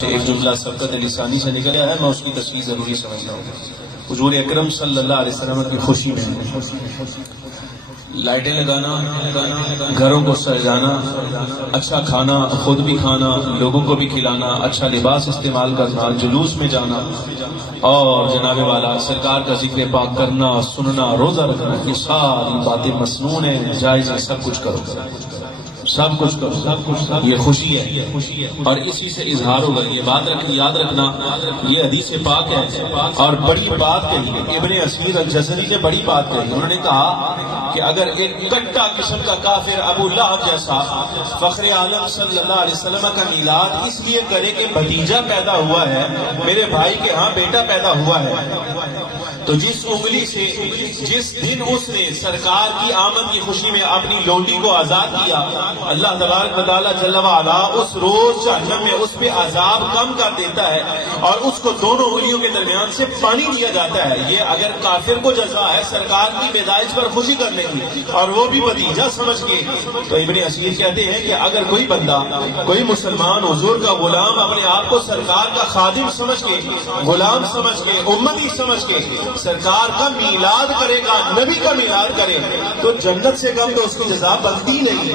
ایک جملہ سبقت لسانی سے نکل آیا ہے، میں اس کی تصویر ضروری سمجھتا ہوں۔ حضور اکرم صلی اللہ علیہ وسلم کی خوشی میں لائٹیں لگانا، گھروں کو سجانا، اچھا کھانا، خود بھی کھانا، لوگوں کو بھی کھلانا، اچھا لباس استعمال کرنا، جلوس میں جانا اور جناب والا سرکار کا ذکر پاک کرنا، سننا، روزہ رکھنا، یہ ساری باتیں مسنون ہیں، جائز ہے، سب کچھ کرو، سب کچھ کرو، یہ خوشی ہے اور اسی سے اظہار ہوگا۔ یہ بات یاد رکھنا، یہ حدیث پاک ہے اور بڑی بات کہی ابن اسیر الجزری نے، بڑی بات کہی۔ انہوں نے کہا کہ اگر ایک کٹا قسم کا کافر ابو لہب جیسا فخر عالم صلی اللہ علیہ وسلم کا میلاد اس لیے کرے کہ بھتیجا پیدا ہوا ہے، میرے بھائی کے ہاں بیٹا پیدا ہوا ہے، تو جس انگلی سے جس دن اس نے سرکار کی آمد کی خوشی میں اپنی لونڈی کو آزاد کیا، اللہ تبارک و تعالیٰ جل وعلا اس روز جہنم میں اس پہ عذاب کم کر دیتا ہے اور اس کو دونوں انگلیوں کے درمیان سے پانی دیا جاتا ہے۔ یہ اگر کافر کو جزا ہے سرکار کی پیدائش پر خوشی کرنے کی اور وہ بھی بھتیجا سمجھ کے، تو ابن اسیر کہتے ہیں کہ اگر کوئی بندہ، کوئی مسلمان حضور کا غلام اپنے آپ کو سرکار کا خادم سمجھ کے، غلام سمجھ کے، امتی سمجھ کے سرکار کا میلاد کرے گا، نبی کا میلاد کرے، تو جنت سے کم تو اس کی جزا بنتی نہیں،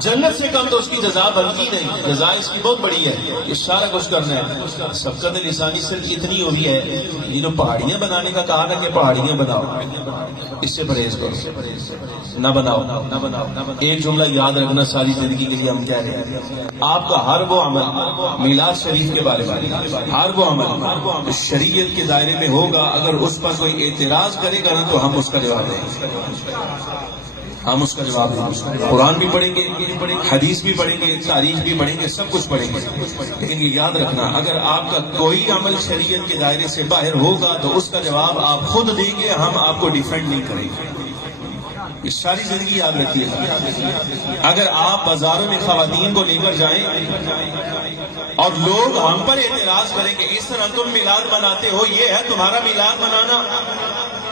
جنت سے کم تو اس کی جزا بنتی نہیں۔ جزا اس کی بہت بڑی ہے، یہ سارا کچھ کرنا ہے۔ سبقت لسانی صرف اتنی ہوئی ہے، یہ جو پہاڑیاں بنانے کا کہا نا کہ پہاڑیاں بناؤ، اس سے پرہیز کرو، نہ بناؤ۔ ایک جملہ یاد رکھنا ساری زندگی کے لیے ہم کہہ رہے ہیں، آپ کا ہر وہ عمل میلاد شریف کے بارے میں، ہر وہ عمل شریعت کے دائرے میں ہوگا، اگر اس پر کوئی اعتراض کرے گا نا تو ہم اس کا جواب دیں گے، ہم اس کا جواب دیں گے۔ قرآن بھی پڑھیں گے، حدیث بھی پڑھیں گے، تاریخ بھی پڑھیں گے، سب کچھ پڑھیں گے، لیکن یہ یاد رکھنا اگر آپ کا کوئی عمل شریعت کے دائرے سے باہر ہوگا تو اس کا جواب آپ خود دیں گے، ہم آپ کو ڈیفینڈ نہیں کریں گے۔ یہ ساری زندگی یاد رکھیے، اگر آپ بازاروں میں خواتین کو لے کر جائیں اور لوگ ہم پر اعتراض کریں کہ اس طرح تم میلاد مناتے ہو، یہ ہے تمہارا میلاد منانا،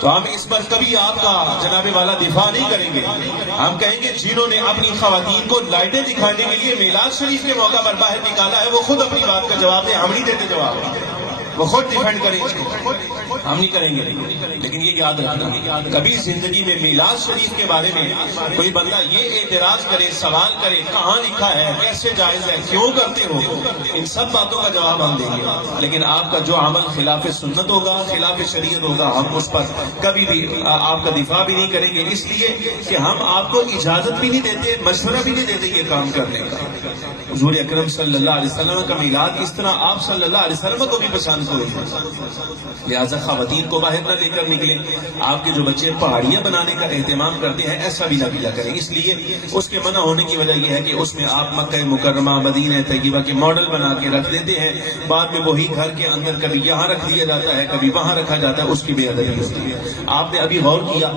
تو ہم اس پر کبھی آپ کا جناب والا دفاع نہیں کریں گے۔ ہم کہیں گے جنہوں نے اپنی خواتین کو لائٹیں دکھانے کے لیے میلاد شریف کے موقع پر باہر نکالا ہے وہ خود اپنی بات کا جواب دیں، ہم نہیں دیتے جواب، وہ خود ڈیفینڈ کریں گے، ہم نہیں کریں گے۔ لیکن یہ یاد رکھنا، کبھی زندگی میں میلاد شریف کے بارے میں کوئی بندہ یہ اعتراض کرے، سوال کرے، کہاں لکھا ہے، کیسے جائز ہے، کیوں کرتے ہو، ان سب باتوں کا جواب ہم دیں گے۔ لیکن آپ کا جو عمل خلاف سنت ہوگا، خلاف شریعت ہوگا، ہم اس پر کبھی بھی آپ کا دفاع بھی نہیں کریں گے، اس لیے کہ ہم آپ کو اجازت بھی نہیں دیتے، مشورہ بھی نہیں دیتے یہ کام کرنے کا۔ حضور اکرم صلی اللہ علیہ وسلم کا میلاد اس طرح آپ صلی اللہ علیہ وسلم کو بھی پسند ہوئی، لہٰذا خواتین کو باہر نہ لے کر نکلیں۔ آپ کے جو بچے پہاڑیاں بنانے کا اہتمام کرتے ہیں ایسا بھی نہ کیا کریں، اس لیے اس کے منع ہونے کی وجہ یہ ہے کہ اس میں آپ مکہ مکرمہ، مدینہ طیبہ کے ماڈل بنا کے رکھ دیتے ہیں، بعد میں وہی گھر کے اندر کبھی یہاں رکھ دیا جاتا ہے، کبھی وہاں رکھا جاتا ہے، اس کی بے ادبی ہوتی ہے۔ آپ نے ابھی غور کیا،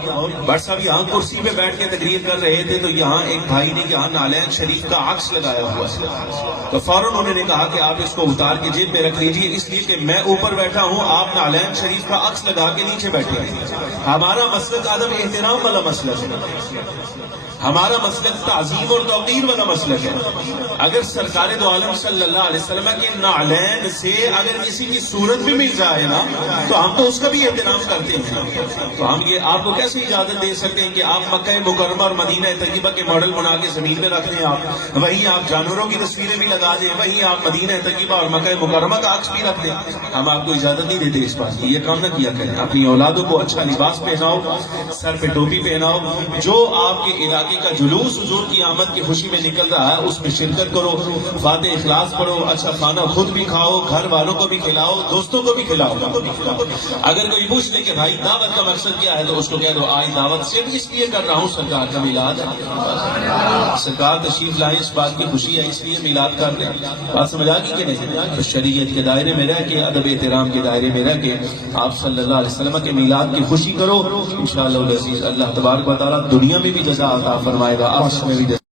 بٹ صاحب یہاں کرسی پہ بیٹھ کے تقریر کر رہے تھے تو یہاں ایک بھائی نے یہاں نالین شریف کا عکس لگایا ہوا ہے، تو فوراً انہوں نے کہا کہ آپ اس کو اتار کے جیب میں رکھ لیجیے، اس لیے کہ میں اوپر بیٹھا ہوں، آپ نالین شریف کا عکس لگا کے نیچے بیٹھے ہیں۔ ہمارا مسلک ادب احترام والا مسلک ہے، ہمارا مسلک تعظیم اور توقیر والا مسلک ہے۔ اگر سرکار دو عالم صلی اللہ علیہ وسلم کے نعلین سے اگر کسی کی صورت بھی مل جائے نا تو ہم تو اس کا بھی احترام کرتے ہیں، تو ہم یہ آپ کو کیسے اجازت دے سکتے ہیں کہ آپ مکہ مکرمہ اور مدینہ طیبہ کے ماڈل بنا کے زمین پہ رکھ دیں، آپ وہیں آپ جانوروں کی تصویریں بھی لگا دیں، وہیں آپ مدینہ طیبہ اور مکہ مکرمہ کا عکس بھی رکھ دیں، ہم آپ کو اجازت نہیں دیتے اس بات کی، یہ کام نہ کیا کریں۔ اپنی اولادوں کو اچھا لباس پہناؤ، سر پہ ٹوپی پہناؤ، جو آپ کے علاقے کا جلوس حضور کی آمد کی خوشی میں نکل رہا ہے اس میں شرکت کرو، فاتح اخلاص پڑھو، اچھا کھانا خود بھی کھاؤ، گھر والوں کو بھی کھلاؤ، دوستوں کو بھی کھلاؤ۔ اگر کوئی پوچھ لے کہ بھائی دعوت کا مقصد کیا ہے تو اس کو کہہ دو آج دعوت صرف اس لیے کر رہا ہوں سرکار کا میلاد ہے، سرکار تشریف لائیں، اس بات کی خوشی ہے اس لیے میلاد کر رہے ہیں۔ بات سمجھ آ گئی کہ نہیں؟ تو شریعت کے دائرے میں رہ کے، ادب احترام کے دائرے میں رہ کے آپ صلی اللہ علیہ وسلم کے میلاد کی خوشی کرو، انشاءاللہ العزیز اللہ تبارک و تعالیٰ دنیا میں بھی جزا عطا فرمائے گا، آخرت میں بھی جزا